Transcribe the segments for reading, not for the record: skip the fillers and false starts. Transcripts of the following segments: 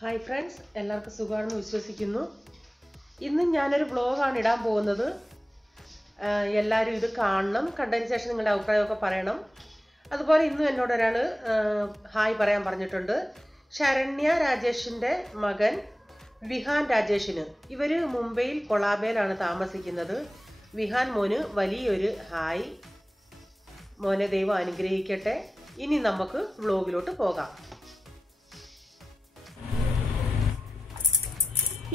Hi friends, എല്ലാവർക്കും സുഖമാണെന്ന് വിശ്വസിക്കുന്നു. ഇന്ന് ഞാനൊരു വ്ളോഗാണ് ഇടാൻ പോകുന്നത്. എല്ലാവരും ഇത് കാണണം. കണ്ടതിന് ശേഷം നിങ്ങളുടെ അഭിപ്രായമൊക്കെ പറയണം. അതുപോലെ ഇന്നും എന്നോട് ഒരാൾ ഹായ് പറയാൻ പറഞ്ഞിട്ടുണ്ട്. ശരണ്യ രാജേഷിൻ്റെ മകൻ വിഹാൻ രാജേഷിന്. ഇവർ മുംബൈയിൽ കൊളാബയിലാണ് താമസിക്കുന്നത്. വിഹാൻ മോന് വലിയൊരു ഹായ്. മോനെ ദൈവം അനുഗ്രഹിക്കട്ടെ. ഇനി നമുക്ക് വ്ളോഗിലോട്ട് പോകാം.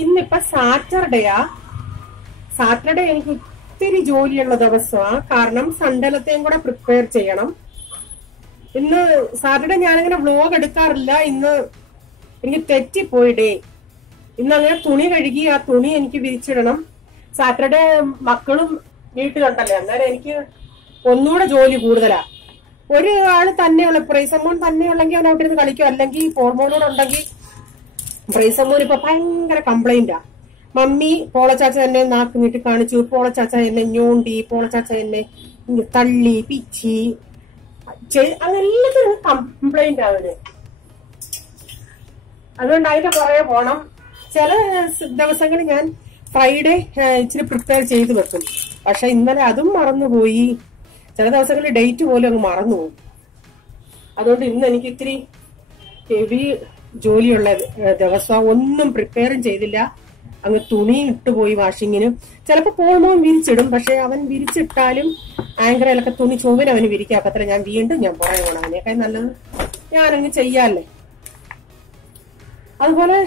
ഇന്നിപ്പോ സാറ്റർഡേയാ. സാറ്റർഡേ എനിക്ക് ഒത്തിരി ജോലിയുള്ള ദിവസമാണ്. കാരണം സൺഡേലത്തെയും കൂടെ പ്രിപ്പയർ ചെയ്യണം. ഇന്ന് സാറ്റർഡേ ഞാനങ്ങനെ വ്ലോഗ് എടുക്കാറില്ല. ഇന്ന് എനിക്ക് തെറ്റിപ്പോയിടേ. ഇന്ന് അങ്ങനെ തുണി കഴുകി ആ തുണി എനിക്ക് വിരിച്ചിടണം. സാറ്റർഡേ മക്കളും വീട്ടിലുണ്ടല്ലേ, അന്നേരം എനിക്ക് ഒന്നുകൂടെ ജോലി കൂടുതലാ. ഒരു ആള് തന്നെയുള്ള പ്രൈസമ്മോൻ തന്നെയുള്ളെങ്കിൽ അവൻ അവിടെ ഇരുന്ന് കളിക്കും. അല്ലെങ്കിൽ പോൾമോനോട് ഉണ്ടെങ്കിൽ പ്രൈസമ്മോൻ ഇപ്പൊ ഭയങ്കര കംപ്ലൈന്റാ. മമ്മി പോളച്ചാച്ച എന്നെ നാക്ക് നീട്ടി കാണിച്ചു, പോളച്ചാച്ച എന്നെ ഞോണ്ടി, പോളച്ചാച്ച എന്നെ തള്ളി പിച്ചി, അങ്ങനെല്ലാത്തിനും കംപ്ലൈന്റ് അവന്. അതുകൊണ്ട് അതിന്റെ പുറകെ പോണം. ചില ദിവസങ്ങളിൽ ഞാൻ ഫ്രൈഡേ ഇച്ചിരി പ്രിപ്പയർ ചെയ്ത് വെക്കും. പക്ഷെ ഇന്നലെ അതും മറന്നുപോയി. ചില ദിവസങ്ങളിൽ ഡേറ്റ് പോലും അങ്ങ് മറന്നുപോകും. അതുകൊണ്ട് ഇന്ന് എനിക്ക് ഇത്തിരി ഹെവി ജോലിയുള്ള ദിവസം. ഒന്നും പ്രിപ്പയറും ചെയ്തില്ല. അങ്ങ് തുണി ഇട്ടുപോയി വാഷിങ്ങിന്. ചിലപ്പോ പോൾമോൻ വിരിച്ചിടും. പക്ഷെ അവൻ വിരിച്ചിട്ടാലും ആങ്കറയിലൊക്കെ തുണി ചൊവ്വന് അവന് വിരിക്കാക്കത്ര. ഞാൻ പുറകെ പോകണം. അതിനേക്കാൾ നല്ലത് ഞാനങ്ങ് ചെയ്യാല്ലേ. അതുപോലെ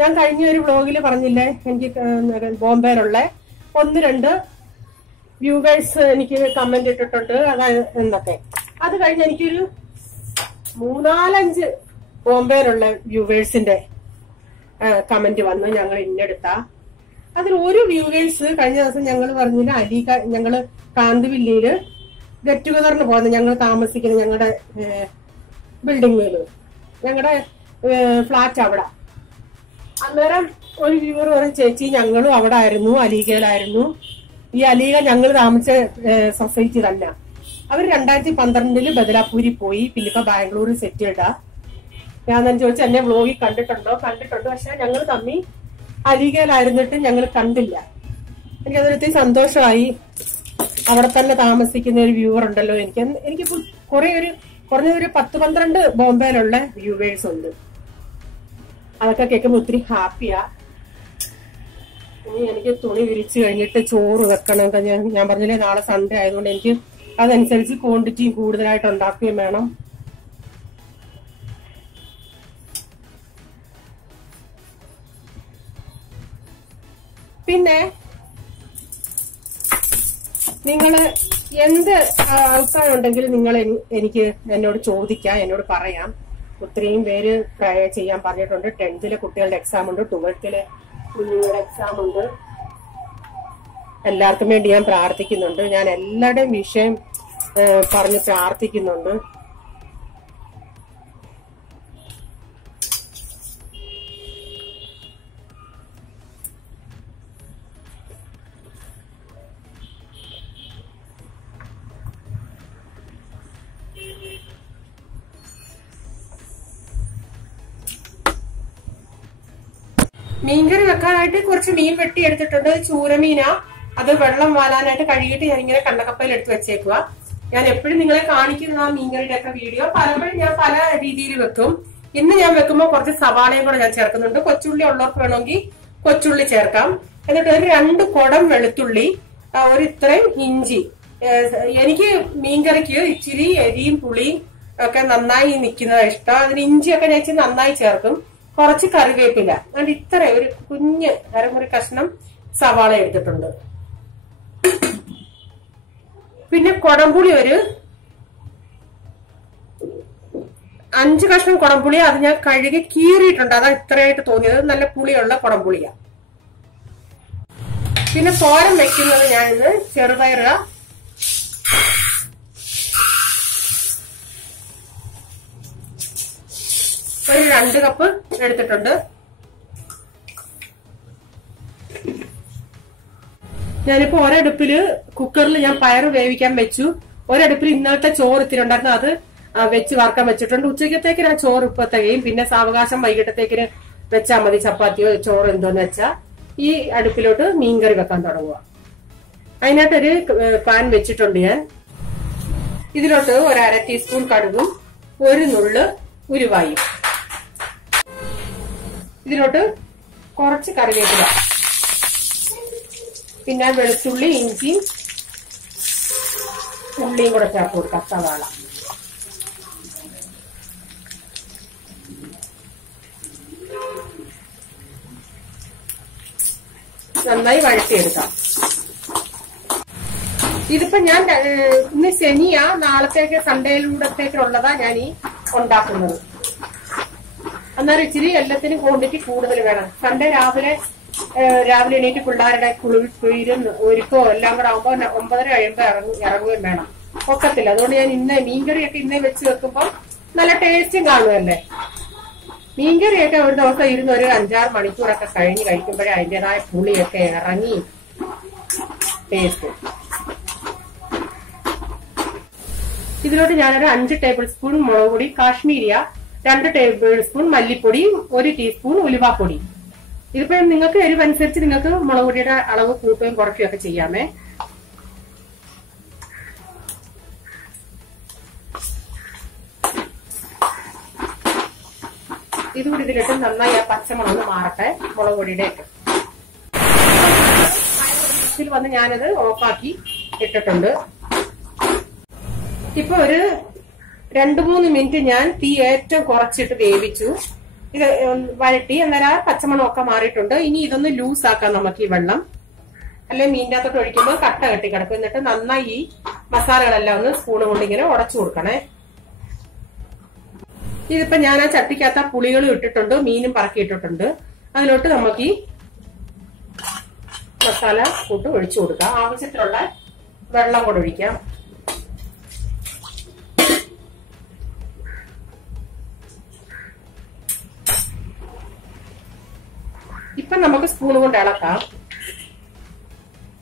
ഞാൻ കഴിഞ്ഞ ഒരു വ്ലോഗില് പറഞ്ഞില്ലേ, എനിക്ക് ബോംബെയിലുള്ള 1-2 വ്യൂവേഴ്സ് എനിക്ക് കമന്റ് ഇട്ടിട്ടുണ്ട് അതായത് എന്നൊക്കെ. അത് കഴിഞ്ഞ് എനിക്കൊരു 3-4-5 ബോംബെയിലുള്ള വ്യൂവേഴ്സിന്റെ കമന്റ് വന്നു. ഞങ്ങൾ ഇന്നെടുത്ത അതിൽ ഒരു വ്യൂവേഴ്സ് കഴിഞ്ഞ ദിവസം ഞങ്ങൾ പറഞ്ഞില്ല, ഞങ്ങള് കാന്തിവില്ലിയില് ഗെറ്റ് ടുഗദറിന് പോകുന്നത്. ഞങ്ങൾ താമസിക്കുന്നത് ഞങ്ങളുടെ ബിൽഡിംഗില്, ഞങ്ങളുടെ ഫ്ലാറ്റ് അവിടെ. അന്നേരം ഒരു വ്യൂവർ പറഞ്ഞു, ചേച്ചി ഞങ്ങളും അവിടെ ആയിരുന്നു, അലീഗയിലായിരുന്നു. ഈ അലീഗ ഞങ്ങൾ താമസിച്ച സൊസൈറ്റി തന്നെ. അവർ 2012 ബദലാപൂരി പോയി. പിന്നെ ഇപ്പൊ ബാംഗ്ലൂരിൽ സെറ്റിൽഡാ. ഞാൻ തന്നെ ചോദിച്ചു, എന്നെ വ്ലോഗിൽ കണ്ടിട്ടുണ്ടോ? കണ്ടിട്ടുണ്ട്. പക്ഷെ ഞങ്ങൾ തമ്മി അലീഗയിലായിരുന്നിട്ട് ഞങ്ങൾ കണ്ടില്ല. എനിക്കതൊരിത്തിരി സന്തോഷമായി. അവിടെ തന്നെ താമസിക്കുന്ന ഒരു വ്യൂവർ ഉണ്ടല്ലോ. എനിക്കിപ്പോ കുറഞ്ഞൊരു 10-12 ബോംബെയിലുള്ള വ്യൂവേഴ്സ് ഉണ്ട്. അതൊക്കെ കേൾക്കുമ്പോൾ ഒത്തിരി ഹാപ്പിയാ. ഇനി എനിക്ക് തുണി വിരിച്ചു കഴിഞ്ഞിട്ട് ചോറ് വെക്കണം. ഞാൻ പറഞ്ഞില്ലേ, നാളെ സൺഡേ ആയതുകൊണ്ട് എനിക്ക് അതനുസരിച്ച് ക്വാണ്ടിറ്റിയും കൂടുതലായിട്ട് ഉണ്ടാക്കുകയും വേണം. പിന്നെ നിങ്ങള് എന്ത് അഭിപ്രായം ഉണ്ടെങ്കിലും നിങ്ങൾ എന്നോട് ചോദിക്കാം, എന്നോട് പറയാം. ഒത്തിരിയും പേര് ചെയ്യാൻ പറഞ്ഞിട്ടുണ്ട്. 10th കുട്ടികളുടെ എക്സാം ഉണ്ട്, 12th കുഞ്ഞുങ്ങളുടെ എക്സാം ഉണ്ട്. എല്ലാവർക്കും വേണ്ടി ഞാൻ പ്രാർത്ഥിക്കുന്നുണ്ട്. ഞാൻ എല്ലാവരുടെയും വിഷയം പറഞ്ഞ് പ്രാർത്ഥിക്കുന്നുണ്ട്. മീൻകറി വെക്കാനായിട്ട് കുറച്ച് മീൻ വെട്ടി എടുത്തിട്ടുണ്ട്. ചൂരമീന. അത് വെള്ളം വാലാനായിട്ട് കഴുകിയിട്ട് ഞാനിങ്ങനെ കണ്ണക്കപ്പയിൽ എടുത്ത് വെച്ചേക്കുക. ഞാൻ എപ്പോഴും നിങ്ങളെ കാണിക്കുന്ന ആ മീൻകറിയുടെ ഒക്കെ വീഡിയോ പലപ്പോഴും ഞാൻ പല രീതിയിൽ വെക്കും. ഇന്ന് ഞാൻ വെക്കുമ്പോൾ കുറച്ച് സവാളയും കൂടെ ഞാൻ ചേർക്കുന്നുണ്ട്. കൊച്ചുള്ളി ഉള്ളവർക്ക് വേണമെങ്കിൽ കൊച്ചുള്ളി ചേർക്കാം. എന്നിട്ട് ഒരു 2 കുടം വെളുത്തുള്ളി, ഒരു ഇത്രയും ഇഞ്ചി. എനിക്ക് മീൻകറിക്ക് ഇച്ചിരി എരിയും പുളിയും ഒക്കെ നന്നായി നിൽക്കുന്നതാണ് ഇഷ്ടം. അതിന് ഇഞ്ചിയൊക്കെ ഞാൻ ഇച്ചിരി നന്നായി ചേർക്കും. കുറച്ച് കറിവേപ്പില. അതുകൊണ്ട് ഇത്ര ഒരു കുഞ്ഞ് അരമുറി കഷ്ണം സവാള എടുത്തിട്ടുണ്ട്. പിന്നെ കുടംപുളി ഒരു 5 കഷ്ണം കുടംപുളി. അത് ഞാൻ കഴുകി കീറിയിട്ടുണ്ട്. അതാ ഇത്രയായിട്ട് തോന്നിയത്. നല്ല പുളിയുള്ള കുടംപുളിയാ. പിന്നെ തോരൻ വെക്കുന്നത് ഞാനിന്ന് ചെറുപയർ ഒരു 2 കപ്പ് എടുത്തിട്ടുണ്ട്. ഞാനിപ്പോ ഒരടുപ്പില് കുക്കറിൽ ഞാൻ പയറ് വേവിക്കാൻ വെച്ചു. ഒരടുപ്പിൽ ഇന്നലത്തെ ചോറ് ഇത്തിരി ഉണ്ടായിരുന്നു. അത് വെച്ച് വറക്കാൻ വെച്ചിട്ടുണ്ട്. ഉച്ചക്കത്തേക്ക് ഞാൻ ചോറ് ഇപ്പൊ തികയും. പിന്നെ സാവകാശം വൈകിട്ടത്തേക്കിന് വെച്ചാൽ മതി. ചപ്പാത്തിയോ ചോറ് എന്തോന്ന് വെച്ചാൽ ഈ അടുപ്പിലോട്ട് മീൻകറി വെക്കാൻ തുടങ്ങുക. അതിനായിട്ടൊരു പാൻ വെച്ചിട്ടുണ്ട് ഞാൻ. ഇതിലോട്ട് ഒരു 1/2 ടീസ്പൂൺ കടുകും 1 നുള്ള് ഉലുവായും, ഇതിലോട്ട് കുറച്ച് കറിവേപ്പില, പിന്നെ വെളുത്തുള്ളി, ഇഞ്ചിയും ഉള്ളിയും കൂടെ ചേർത്ത് കൊടുക്കാം. സവാള നന്നായി വഴറ്റിയെടുക്കാം. ഇതിപ്പോ ഞാൻ ഇന്ന് ശനിയാ, നാളത്തേക്ക് സൺഡേയിലൂടത്തേക്കുള്ളതാ ഞാൻ ഈ ഉണ്ടാക്കുന്നത്. അന്നേരം ഇച്ചിരി എല്ലാത്തിനും ക്വാണ്ടിറ്റി കൂടുതൽ വേണം. സൺഡേ രാവിലെ എണീറ്റ് പിള്ളേരുടെ കുളിരും ഒരുക്കോ എല്ലാം കൂടെ ആകുമ്പോ 9:30 കഴിയുമ്പോ ഇറങ്ങുകയും വേണം. ഒക്കത്തില്ല. അതുകൊണ്ട് ഞാൻ ഇന്ന് മീൻകറിയൊക്കെ ഇന്നേ വെച്ച് വെക്കുമ്പോ നല്ല ടേസ്റ്റും കാണുമല്ലേ. മീൻകറിയൊക്കെ ഒരു ദിവസം ഇരുന്ന് ഒരു 5-6 മണിക്കൂറൊക്കെ കഴിഞ്ഞ് കഴിക്കുമ്പോഴേ അതിൻ്റെതായ പുളിയൊക്കെ ഇറങ്ങി ടേസ്റ്റ്. ഇതിലോട്ട് ഞാനൊരു 5 ടേബിൾ സ്പൂൺ മുളക് പൊടി, കാശ്മീരിയ 2 ടേബിൾ സ്പൂൺ മല്ലിപ്പൊടി, 1 ടീസ്പൂൺ ഉലുവാപ്പൊടി. ഇതിപ്പോ നിങ്ങൾക്ക് എരിവനുസരിച്ച് നിങ്ങൾക്ക് മുളക് പൊടിയുടെ അളവ് കൂട്ടുകയും കുറയ്ക്കുകയും ഒക്കെ ചെയ്യാമേ. ഇതുകൂടി ഇതിലിട്ട് നന്നായി ആ പച്ചമുളക് മാറട്ടെ. മുളക് പൊടിയുടെ ഒക്കെ ഇതിൽ വന്ന് ഞാനത് ഓഫാക്കി ഇട്ടിട്ടുണ്ട്. ഇപ്പൊ ഒരു 2-3 മിനിറ്റ് ഞാൻ തീ ഏറ്റവും കുറച്ചിട്ട് വേവിച്ചു. ഇത് വഴട്ടി. അന്നേരം പച്ചമണമൊക്കെ മാറിയിട്ടുണ്ട്. ഇനി ഇതൊന്ന് ലൂസ് ആക്കാം നമുക്ക് ഈ വെള്ളം. അല്ലെങ്കിൽ മീനിന്റെ അകത്തോട്ട് ഒഴിക്കുമ്പോൾ കട്ട കെട്ടി കിടക്കും. എന്നിട്ട് നന്നായി ഈ മസാലകളെല്ലാം ഒന്ന് സ്പൂണ് കൊണ്ട് ഇങ്ങനെ ഉടച്ചു കൊടുക്കണേ. ഇതിപ്പോ ഞാൻ ആ ചട്ടിക്കകത്ത് പുളികളും ഇട്ടിട്ടുണ്ട്, മീനും പറക്കിയിട്ടിട്ടുണ്ട്. അതിലോട്ട് നമുക്ക് ഈ മസാല കൂട്ട് ഒഴിച്ചു കൊടുക്കാം. ആവശ്യത്തിനുള്ള വെള്ളം കൂടെ ഒഴിക്കാം. ഇപ്പൊ നമുക്ക് സ്പൂൺ കൊണ്ട് ഇളക്കാം.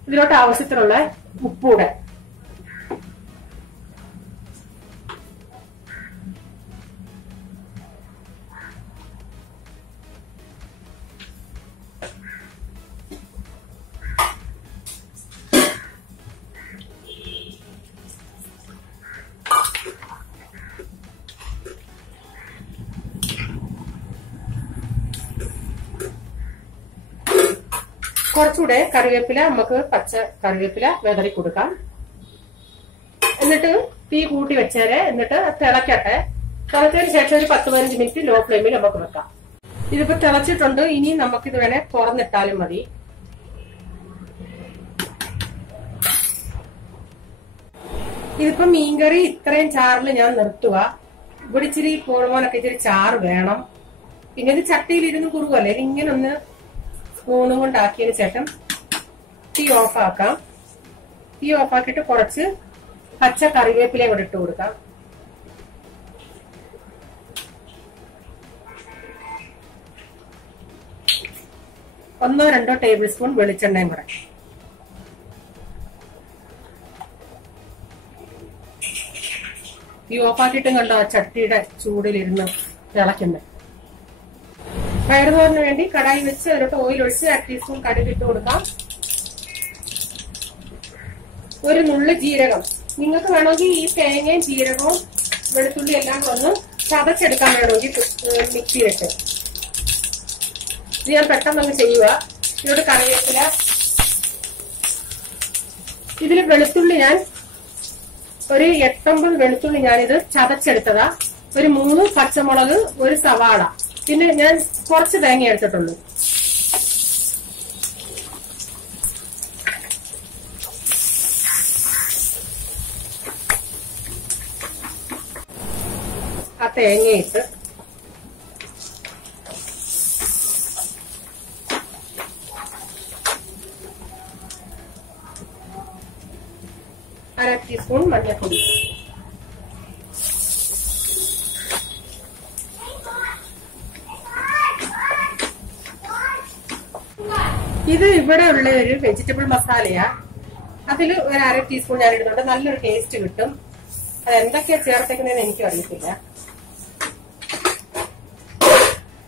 ഇതിലോട്ട് ആവശ്യത്തിനുള്ള ഉപ്പൂടെ. കുറച്ചുകൂടെ കറിവേപ്പില, നമുക്ക് പച്ച കറിവേപ്പില വിതറി കൊടുക്കാം. എന്നിട്ട് തീ കൂട്ടി വെച്ചേരെ. എന്നിട്ട് തിളക്കട്ടെ. തിളച്ചതിന് ശേഷം ഒരു 10-15 മിനിറ്റ് ലോ ഫ്ലെയിമിൽ നമുക്ക് വെക്കാം. ഇതിപ്പോ തിളച്ചിട്ടുണ്ട്. ഇനി നമുക്കിത് വേണേ തുറന്നിട്ടാലും മതി. ഇതിപ്പോ മീൻകറി ഇത്രയും ചാറിൽ ഞാൻ നിർത്തുക. ഇവിടെ ഇച്ചിരി പോളുമോനൊക്കെ ഇച്ചിരി ചാറ് വേണം. പിന്നെ ഇത് ചട്ടിയിലിരുന്ന് കുറുകല്ലേ. ഇങ്ങനെ ഒന്ന് സ്പൂണും കൊണ്ടാക്കിയതിന് ശേഷം തീ ഓഫാക്കാം. തീ ഓഫാക്കിയിട്ട് കുറച്ച് പച്ച കറിവേപ്പിലയും കൂടെ ഇട്ട് കൊടുക്കാം. ഒന്നോ 2 ടേബിൾ സ്പൂൺ വെളിച്ചെണ്ണയും കൂടെ. ഈ ഓഫാക്കിയിട്ടും കണ്ടോ ചട്ടിയുടെ ചൂടിലിരുന്ന് തിളയ്ക്കുന്നത്. പയറുതോറിന് വേണ്ടി കടായി വെച്ച് അതിലോട്ട് ഓയിൽ ഒഴിച്ച് 1 ടീസ്പൂൺ കടുക് ഇട്ട് കൊടുക്കാം. 1 നുള്ള് ജീരകം. നിങ്ങൾക്ക് വേണമെങ്കിൽ ഈ തേങ്ങയും ജീരകവും വെളുത്തുള്ളി എല്ലാം ഒന്ന് ചതച്ചെടുക്കാൻ വേണമെങ്കിൽ മിക്സിയിലിട്ട്. ഇത് ഞാൻ പെട്ടെന്നൊന്ന് ചെയ്യുക. ഇതിലോട്ട് കറിവേപ്പില. ഇതിൽ വെളുത്തുള്ളി ഞാൻ ഒരു 8-9 വെളുത്തുള്ളി ഞാനിത് ചതച്ചെടുത്തതാ. ഒരു 3 പച്ചമുളക്, 1 സവാള, പിന്നെ ഞാൻ കുറച്ച് തേങ്ങ എടുത്തിട്ടുള്ളൂ. ആ തേങ്ങയിട്ട് അര ടീസ്പൂൺ മഞ്ഞൾപ്പൊടി. ഇത് ഇവിടെ ഉള്ള ഒരു വെജിറ്റബിൾ മസാലയാ. അതിൽ ഒരു 1/2 ടീസ്പൂൺ ഞാൻ ഇടുന്നുണ്ട്. നല്ലൊരു ടേസ്റ്റ് കിട്ടും. അതെന്തൊക്കെയാ ചേർത്തേക്കുന്നതെന്ന് എനിക്കും അറിയത്തില്ല.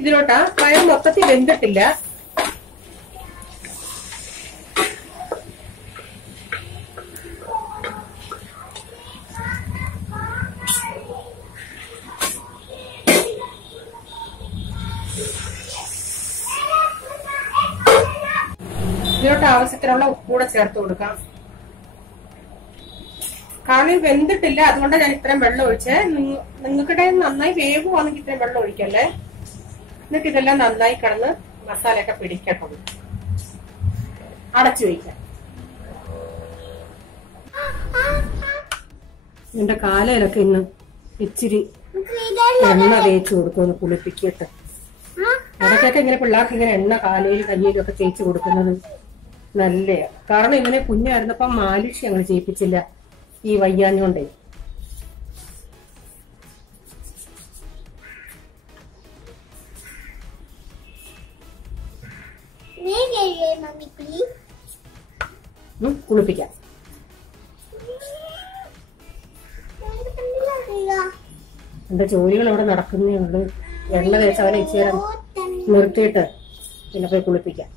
ഇതിലോട്ടാ പയർ മൊത്തത്തിൽ വെന്തിട്ടില്ല. ഇതിലോട്ട് ആവശ്യത്തിനുള്ള ഉപ്പൂടെ ചേർത്ത് കൊടുക്കാം. കാരണം ഇത് വെന്തിട്ടില്ല, അതുകൊണ്ടാണ് ഞാൻ ഇത്രയും വെള്ളം ഒഴിച്ചേ. നിങ്ങൾക്കിടെ നന്നായി വേവുവാണെങ്കിൽ ഇത്രയും വെള്ളം ഒഴിക്കല്ലേ. എന്നിട്ട് ഇതെല്ലാം നന്നായി കിടന്ന് മസാലയൊക്കെ പിടിക്കട്ടുള്ളൂ. അടച്ചു വയ്ക്കാം. എന്റെ കാലയിലൊക്കെ ഇന്ന് ഇച്ചിരി എണ്ണ തേച്ച് കൊടുക്കുമെന്ന് കുളിപ്പിക്കട്ടെ. അതൊക്കെ ഇങ്ങനെ പിള്ളേർക്ക് ഇങ്ങനെ എണ്ണ കാലയിൽ കയ്യിലും ഒക്കെ തേച്ച് കൊടുക്കുന്നത് നല്ലയാ. കാരണം ഇങ്ങനെ കുഞ്ഞായിരുന്നപ്പോ മാലിഷ് ഞങ്ങൾ ചെയ്യിപ്പിച്ചില്ല, ഈ വയ്യാഞ്ഞോണ്ടേ. കുളിപ്പിക്കാം. എന്റെ ജോലികൾ അവിടെ നടക്കുന്നേ ഉള്ളൂ. എണ്ണ തേച്ച് അവരെ ഇച്ചിരി നേരം നിർത്തിയിട്ട് പിന്നെ പോയി കുളിപ്പിക്കാം.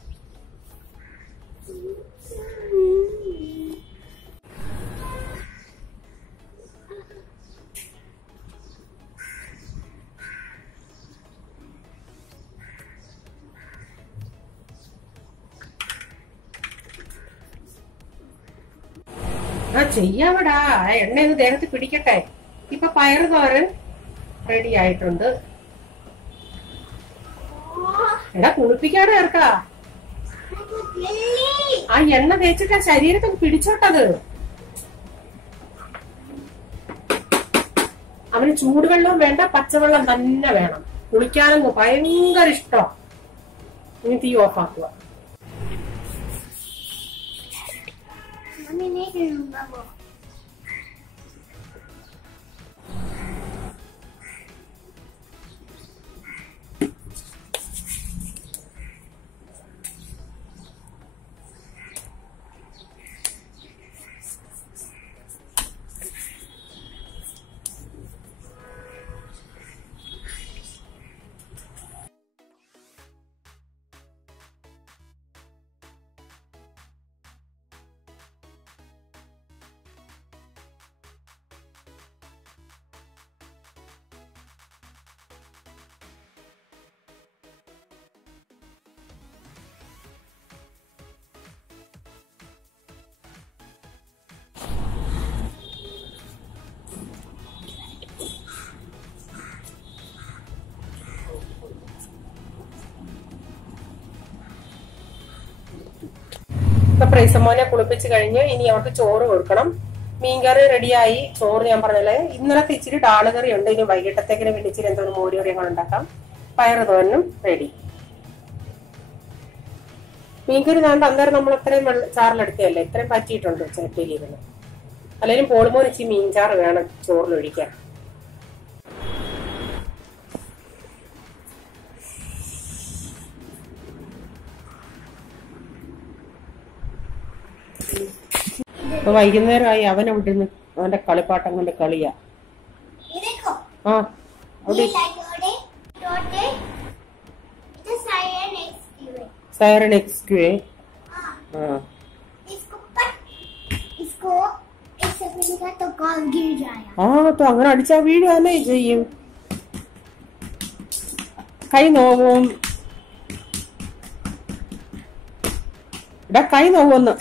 ചെയ്യാവടാ, എണ്ണയൊന്ന് ദേഹത്ത് പിടിക്കട്ടെ. ഇപ്പൊ പയറ് തോരൻ റെഡി ആയിട്ടുണ്ട്. എടാ കുളിപ്പിക്കാതെ ഇറക്കാ. ആ എണ്ണ തേച്ചിട്ട് ശരീരത്തിൽ പിടിച്ചോട്ടത്. അവന് ചൂടുവെള്ളവും വേണ്ട, പച്ചവെള്ളം തന്നെ വേണം. കുളിക്കാനും ഭയങ്കര ഇഷ്ടം. ഇനി തീ ഓഫാക്കുക. ഇപ്പൊ പ്രൈസമ്മോനെ കുളിപ്പിച്ച് കഴിഞ്ഞ് ഇനി അവർക്ക് ചോറ് കൊടുക്കണം. മീൻകറി റെഡിയായി. ചോറ് ഞാൻ പറഞ്ഞല്ലേ, ഇന്നലത്തെ ഇച്ചിരി ഡാളുകറി ഉണ്ട്. ഇനി വൈകിട്ടത്തേക്കിന് വേണ്ടി ഇച്ചിരി എന്തോ മോരുകറി ഞങ്ങൾ ഉണ്ടാക്കാം. പയറ് തോരനും റെഡി. മീൻകറി ഞാൻ അന്നേരം നമ്മൾ അത്രയും ചാറിലെടുക്കുകയല്ലേ, ഇത്രയും പറ്റിയിട്ടുണ്ട് ചേട്ടിയിലിരുന്ന്. അല്ലെങ്കിൽ പോളുമോൻ ഇച്ചിരി മീൻചാറ് വേണം ചോറിലൊഴിക്കാൻ. അപ്പൊ വൈകുന്നേരമായി. അവൻ അവിടെ നിന്ന് അവന്റെ കളിപ്പാട്ടം കൊണ്ട് കളിയാ. ആ അവിടെ सायरन एक्सक्यू है। हाँ इसको एक सेकंड का तो कॉल गिर जाएगा। हाँ तो അങ്ങനെ അടിച്ചാ വീഴുകയല്ലേ ചെയ്യും. കൈ നോവും. എടാ കൈ നോവുന്നു.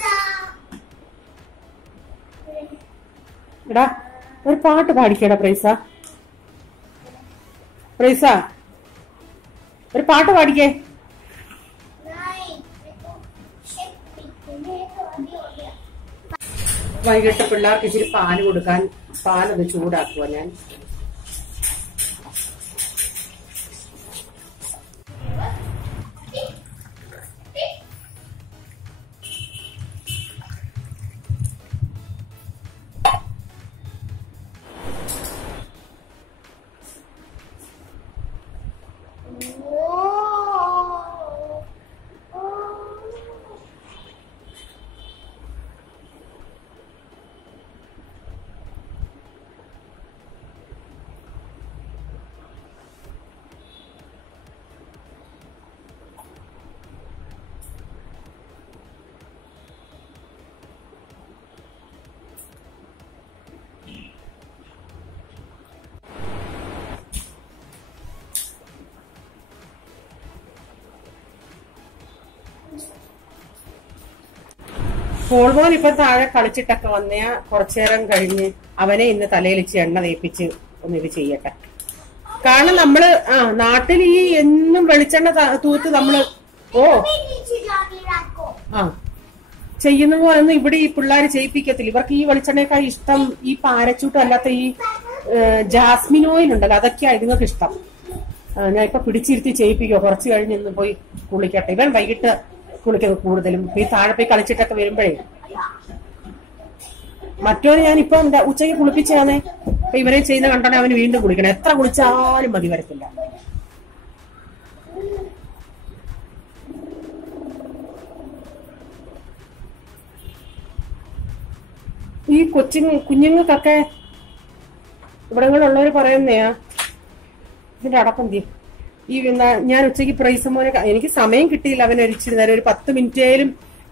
എടാ ഒരു പാട്ട് പാടിക്കടാ പ്രൈസ. പ്രൈസ ഒരു പാട്ട് പാടിക്കേ. വൈകിട്ട് പിള്ളേർക്ക് ഇച്ചിരി പാല് കൊടുക്കാൻ പാലൊന്ന് ചൂടാക്കുക ഞാൻ. പോൾമോൻ ഇപ്പൊ താഴെ കളിച്ചിട്ടൊക്കെ വന്നയാ കുറച്ചേരം കഴിഞ്ഞ് അവനെ ഇന്ന് തലയിലിച്ച് എണ്ണ തേപ്പിച്ച് ഒന്ന് ഇത് ചെയ്യട്ടെ. കാരണം നമ്മള് നാട്ടിൽ ഈ എന്നും വെളിച്ചെണ്ണ തൂത്ത് നമ്മള് ചെയ്യുന്ന പോലൊന്നും ഇവിടെ ഈ പിള്ളേര് ചെയ്യിപ്പിക്കത്തില്ല. ഇവർക്ക് ഈ വെളിച്ചെണ്ണയേക്കാൾ ഇഷ്ടം ഈ പാരച്ചൂട്ടും അല്ലാത്ത ഈ ജാസ്മിൻ ഓയിൽ ഉണ്ടല്ലോ, അതൊക്കെയാ ഇതുങ്ങൾക്ക് ഇഷ്ടം. ഞാൻ ഇപ്പൊ പിടിച്ചിരുത്തി ചെയ്യിപ്പിക്കോ, കുറച്ച് കഴിഞ്ഞ് ഇന്ന് പോയി കുളിക്കട്ടെ. ഇവൻ വൈകിട്ട് കുളിക്കുന്നത് കൂടുതലും ഈ താഴെ പോയി കളിച്ചിട്ടൊക്കെ വരുമ്പോഴേ. മറ്റോന് ഞാനിപ്പൊ ഉച്ചയ്ക്ക് കുളിപ്പിച്ചാന്നേ, അപ്പൊ ഇവരെ ചെയ്യുന്ന കണ്ടാണ് അവന് വീണ്ടും കുളിക്കണം. എത്ര കുളിച്ചാലും മതി വരത്തില്ല. ഈ കുഞ്ഞുങ്ങൾക്കൊക്കെ ഇവിടങ്ങളുള്ളവര് പറയുന്നയാ ഇതിന്റെ അടപ്പന്തി. ഈ ഞാൻ ഉച്ചയ്ക്ക് പ്രൈസ് മോനെ എനിക്ക് സമയം കിട്ടിയില്ല. അവൻ ഒരിച്ചിരി നേരം ഒരു 10 മിനിറ്റേലും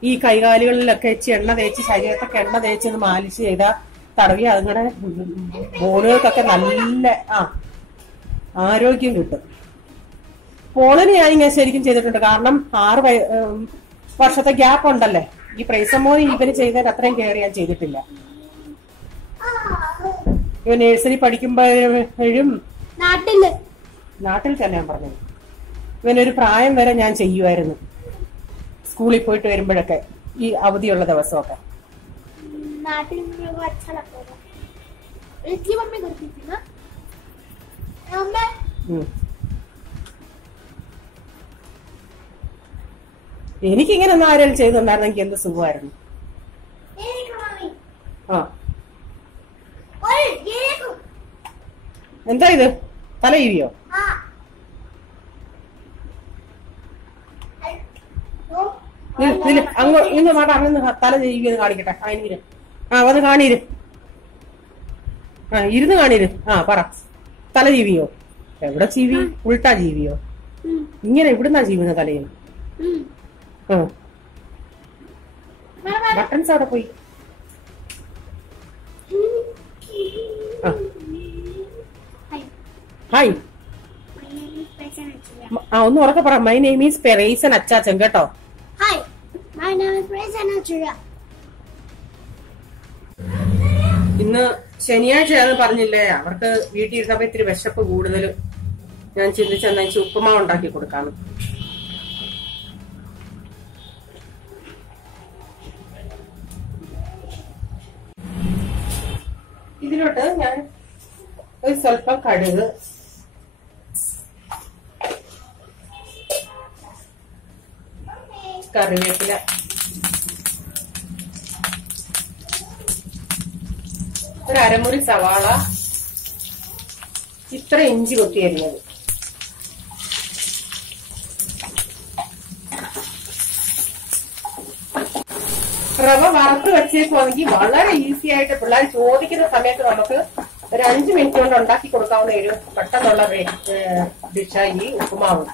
ഈ കൈകാലുകളിലൊക്കെ വെച്ച് എണ്ണ തേച്ച് ശരീരത്തൊക്കെ എണ്ണ തേച്ചൊന്ന് മാലിഷ് ചെയ്താൽ തടവി അതുങ്ങളുടെ ബോണുകൾക്കൊക്കെ നല്ല ആരോഗ്യം കിട്ടും. പോളിന് ഞാനിങ്ങനെ ശരിക്കും ചെയ്തിട്ടുണ്ട്. കാരണം 6 വർഷത്തെ ഗ്യാപ്പ് ഉണ്ടല്ലേ. ഈ പ്രൈസമോന് ഇവന് ചെയ്തതിന് അത്രയും കെയർ ഞാൻ ചെയ്തിട്ടില്ല. ഇവ നഴ്സറി പഠിക്കുമ്പോഴും നാട്ടിൽ തന്നെ ഞാൻ പറഞ്ഞത് ഇവനൊരു പ്രായം വരെ ഞാൻ ചെയ്യുമായിരുന്നു. സ്കൂളിൽ പോയിട്ട് വരുമ്പോഴൊക്കെ ഈ അവധിയുള്ള ദിവസമൊക്കെ. എനിക്കിങ്ങനെ ഒന്നും ആരെങ്കിലും ചെയ്തു തന്നായിരുന്നെങ്കിൽ എന്ത് സുഖമായിരുന്നു. എന്താ ഇത്, തല ജീവിയോ? ഇന്ന് മാട്ട അങ്ങനെ തല ജീവിയെന്ന് കാണിക്കട്ടെ. എനിക്ക് അത് കാണീര്, ഇരുന്ന് കാണീര്. പറ, തല ജീവിയോ? എവിടെ ജീവി? ഉൾട്ടാ ജീവിയോ? ഇങ്ങനെ ഇവിടുന്നാ ജീവിക്കുന്ന തലയിൽ. ബട്ടൺസ് അവിടെ പോയി. ഹായ്, ഒന്ന് ഉറക്കെ പറ. മൈ നെയിം ഈസ് പെറൈസൻ അച്ചാച്ചൻ കേട്ടോ. ഇന്ന് ശനിയാഴ്ചയാന്ന് പറഞ്ഞില്ലേ, അവർക്ക് വീട്ടിൽ ഇരുന്നപ്പോ ഇത്തിരി വിശപ്പ് കൂടുതൽ. ഞാൻ ചിന്തിച്ചെന്നാ ഉപ്പുമാവ് ഉണ്ടാക്കി കൊടുക്കാന്ന്. ഇതിലോട്ട് ഞാൻ ഒരു സ്വല്പം കടുക്, കറിവേപ്പില, ഒരു അരമുറി സവാള, ഇത്ര ഇഞ്ചി കൊത്തി അരിഞ്ഞത്, റവ വറുത്ത് വെച്ചേക്കുവാണെങ്കിൽ വളരെ ഈസി ആയിട്ട് പിള്ളേർ ചോദിക്കുന്ന സമയത്ത് നമുക്ക് ഒരു 5 മിനിറ്റ് കൊണ്ട് ഉണ്ടാക്കി കൊടുക്കാവുന്ന ഒരു പെട്ടെന്നുള്ള ഡിഷായി ഈ ഉപ്പുമാവ്.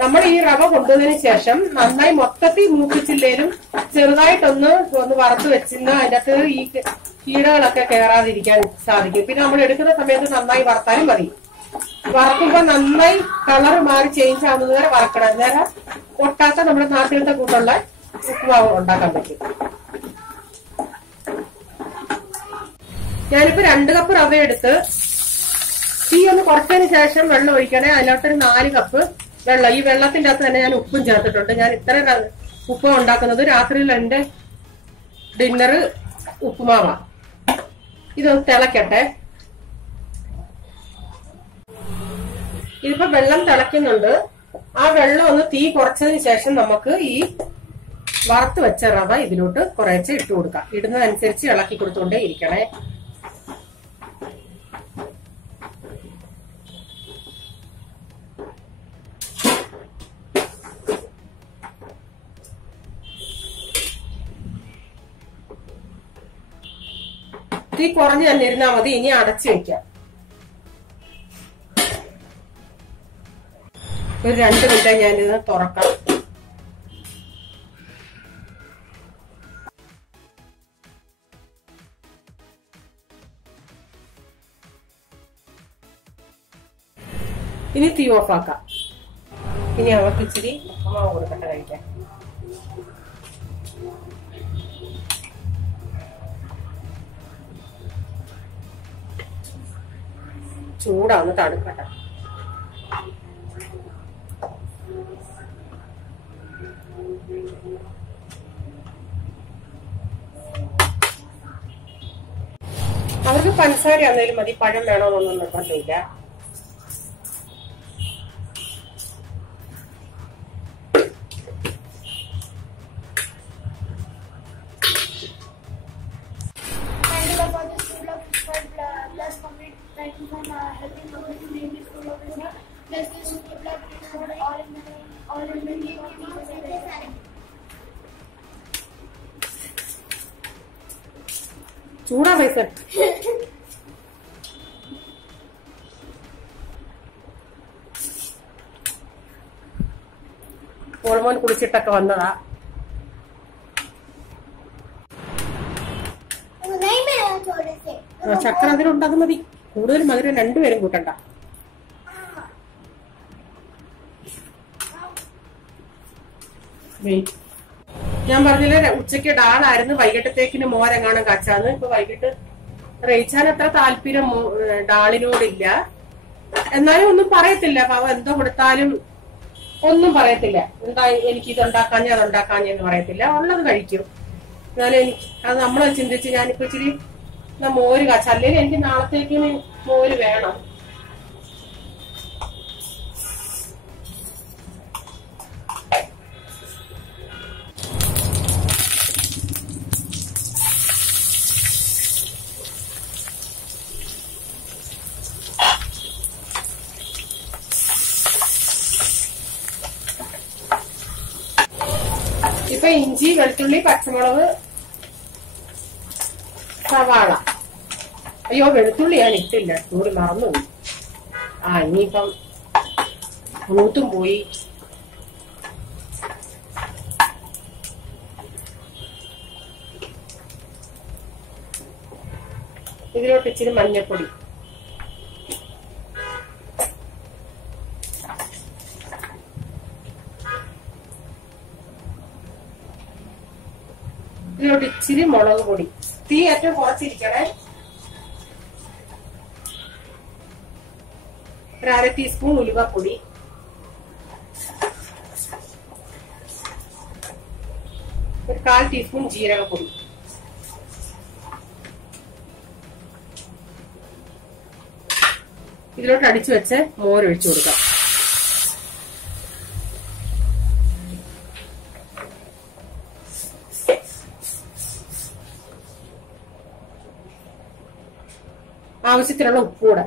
നമ്മൾ ഈ റവ കൊണ്ടുവന്നതിന് ശേഷം നന്നായി മൊത്തത്തിൽ മൂപ്പിച്ചില്ലേലും ചെറുതായിട്ടൊന്ന് വറുത്ത് വെച്ചിരുന്ന അതിനകത്ത് ഈ കീടകളൊക്കെ കയറാതിരിക്കാൻ സാധിക്കും. പിന്നെ നമ്മൾ എടുക്കുന്ന സമയത്ത് നന്നായി വറുത്താലും മതി. വറക്കുമ്പോ നന്നായി കളർ മാറി ചേഞ്ച് ആവുന്നത് വരെ വറക്കണം. അന്നേരം ഒട്ടാത്ത നമ്മുടെ നാട്ടിലത്തെ കൂട്ടുള്ള ഉപ്പുമാവ് ഉണ്ടാക്കാൻ പറ്റും. ഞാനിപ്പോ 2 കപ്പ് റവ എടുത്ത് തീ ഒന്ന് കുറച്ചതിന് ശേഷം വെള്ളം ഒഴിക്കണേ. അതിലോട്ടൊരു 4 കപ്പ് വെള്ളം. ഈ വെള്ളത്തിന്റെ അകത്ത് തന്നെ ഞാൻ ഉപ്പും ചേർത്തിട്ടുണ്ട്. ഞാൻ ഇത്ര ഉപ്പ് ഉണ്ടാക്കുന്നത് രാത്രിയിൽ എന്റെ ഡിന്നർ ഉപ്പുമാവാ. ഇതൊന്ന് തിളക്കട്ടെ. ഇതിപ്പോ വെള്ളം തിളയ്ക്കുന്നുണ്ട്. ആ വെള്ളം ഒന്ന് തീ കുറച്ചതിന് ശേഷം നമുക്ക് ഈ വറുത്ത് വെച്ച റവ ഇതിലോട്ട് കുറേശ്ശെ ഇട്ട് കൊടുക്കാം. ഇടുന്നതനുസരിച്ച് ഇളക്കി കൊടുത്തുകൊണ്ടേ ഇരിക്കണേ. തീ കുറഞ്ഞു തന്നെ ഇരുന്നാൽ മതി. ഇനി അടച്ചു വെക്കാം. ഒരു 2 മിനിറ്റ് ഞാനിത് തുറക്കാം. ഇനി തീ ഓഫാക്കാം. ഇനി അവർക്ക് ഇച്ചിരി ഉപ്പുമാവ് കൊടുക്കട്ടെ കഴിക്കാൻ. ചൂടാന്ന് തണുക്കട്ടെ. അവർക്ക് പഞ്ചസാര ആണെങ്കിലും മതി, പഴം വേണമെന്നൊന്നും നിർബന്ധമില്ല. ചൂടാ പൈസ. ഓൾമോൻ കുളിച്ചിട്ടൊക്കെ വന്നതാ. ചക്കര അതിലുണ്ട്, അത് മതി. കൂടുതൽ മധുരം രണ്ടുപേരും കൂട്ടണ്ട. ഞാൻ പറഞ്ഞില്ലേ ഉച്ചയ്ക്ക് ഡാളായിരുന്നു, വൈകിട്ടത്തേക്കിന് മോരെങ്ങാനും കാച്ചാന്ന്. ഇപ്പൊ വൈകിട്ട് റയിച്ചാൻ അത്ര താല്പര്യം ഡാളിനോടില്ല. എന്നാലും ഒന്നും പറയത്തില്ല. പാവ എന്തോ കൊടുത്താലും ഒന്നും പറയത്തില്ല. എന്താ എനിക്ക് ഇതുണ്ടാക്കാഞ്ഞ അതുണ്ടാക്കാഞ്ഞെന്ന് പറയത്തില്ല, ഉള്ളത് കഴിക്കും. എന്നാലും എനിക്ക് അത് നമ്മൾ ചിന്തിച്ച് ഞാനിപ്പോ ഇച്ചിരി മോര് കാച്ച, അല്ലെങ്കിൽ എനിക്ക് നാളത്തേക്ക് മോര് വേണം. ഇപ്പൊ ഇഞ്ചി, വെളുത്തുള്ളി, പച്ചമുളക്, സവാള. അയ്യോ, വെളുത്തുള്ളി ഞാൻ ഇട്ടില്ല, ചൂട് മറന്നുപോയി. ഇനിയിപ്പം മൂത്തും പോയി. ഇതിലോട്ട് ഇച്ചിരി മഞ്ഞപ്പൊടി, ഇതിലോട്ട് ഇച്ചിരി മുളക് പൊടി. തീ ഏറ്റവും കുറച്ചിരിക്കണേ. ഒരു 1/2 ടീസ്പൂൺ ഉലുവപ്പൊടി, ഒരു 1/4 ടീസ്പൂൺ ജീരകപ്പൊടി, ഇതിലോട്ട് അടിച്ചു വെച്ച് മോരൊഴിച്ചു കൊടുക്കാം. ആവശ്യത്തിനുള്ള ഉപ്പ് കൂടെ.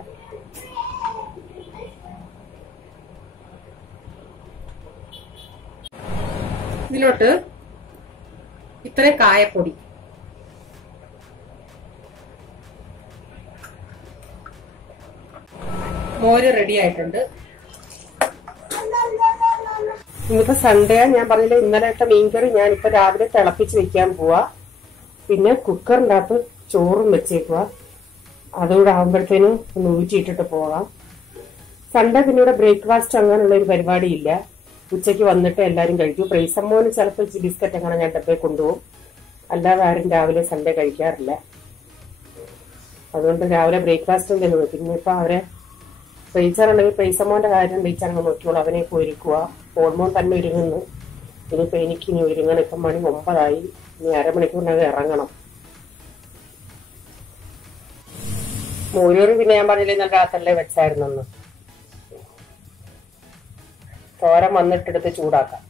ഇതിലോട്ട് ഇത്രയും കായപ്പൊടി, മോര് റെഡി ആയിട്ടുണ്ട്. ഇന്നിപ്പോ സൺഡേ, ഞാൻ പറഞ്ഞില്ല ഇന്നലെ ഇട്ട മീൻകറി ഞാനിപ്പോ രാവിലെ തിളപ്പിച്ച് വെക്കാൻ പോവാ. പിന്നെ കുക്കറിന്റെ അകത്ത് ചോറും വെച്ചേക്കുക. അതുകൂടെ ആകുമ്പോഴത്തേനും ഒന്ന് ഊറ്റിയിട്ടിട്ട് പോകാം. സൺഡേ പിന്നെ ഇവിടെ ബ്രേക്ക്ഫാസ്റ്റ് അങ്ങനെയുള്ള ഒരു പരിപാടിയില്ല. ഉച്ചയ്ക്ക് വന്നിട്ട് എല്ലാരും കഴിക്കും. പ്രൈസമ്മോന് ചിലപ്പോൾ ബിസ്ക്കറ്റ് അങ്ങനെ ഞാൻ ഡബ്ബയിൽ കൊണ്ടുപോകും. അല്ലാതെ ആരും രാവിലെ സൺഡേ കഴിക്കാറില്ല. അതുകൊണ്ട് രാവിലെ ബ്രേക്ക്ഫാസ്റ്റ് തന്നെ പോയി. പിന്നെ ഇപ്പൊ അവരെ പ്രൈസറുണ്ടെങ്കിൽ പ്രൈസമ്മോന്റെ കാര്യം ടീച്ചറങ്ങ് നോക്കിയോളൂ. അവനെയൊക്കെ ഒരുക്കുക. ഓൾമോൻ തന്നെ ഒരുങ്ങുന്നു. ഇനിയിപ്പോ എനിക്കിനി ഒരുങ്ങണം. ഇപ്പം മണി 9 ഇനി അരമണിക്കൂറിനകം ഇറങ്ങണം. മോരൂര് പിന്നെ ഞാൻ പറഞ്ഞില്ലേ ഇന്നലെ രാത്രിയല്ലേ വെച്ചായിരുന്നെന്ന്. തോരൻ വന്നിട്ടെടുത്ത് ചൂടാക്കാം.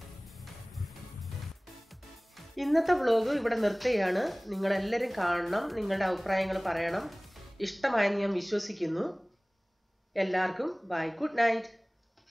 ഇന്നത്തെ വ്ലോഗ് ഇവിടെ നിർത്തുകയാണ്. നിങ്ങളെല്ലാവരും കാണണം, നിങ്ങളുടെ അഭിപ്രായങ്ങൾ പറയണം. ഇഷ്ടമായെന്ന് ഞാൻ വിശ്വസിക്കുന്നു. എല്ലാവർക്കും ബൈ, ഗുഡ് നൈറ്റ്.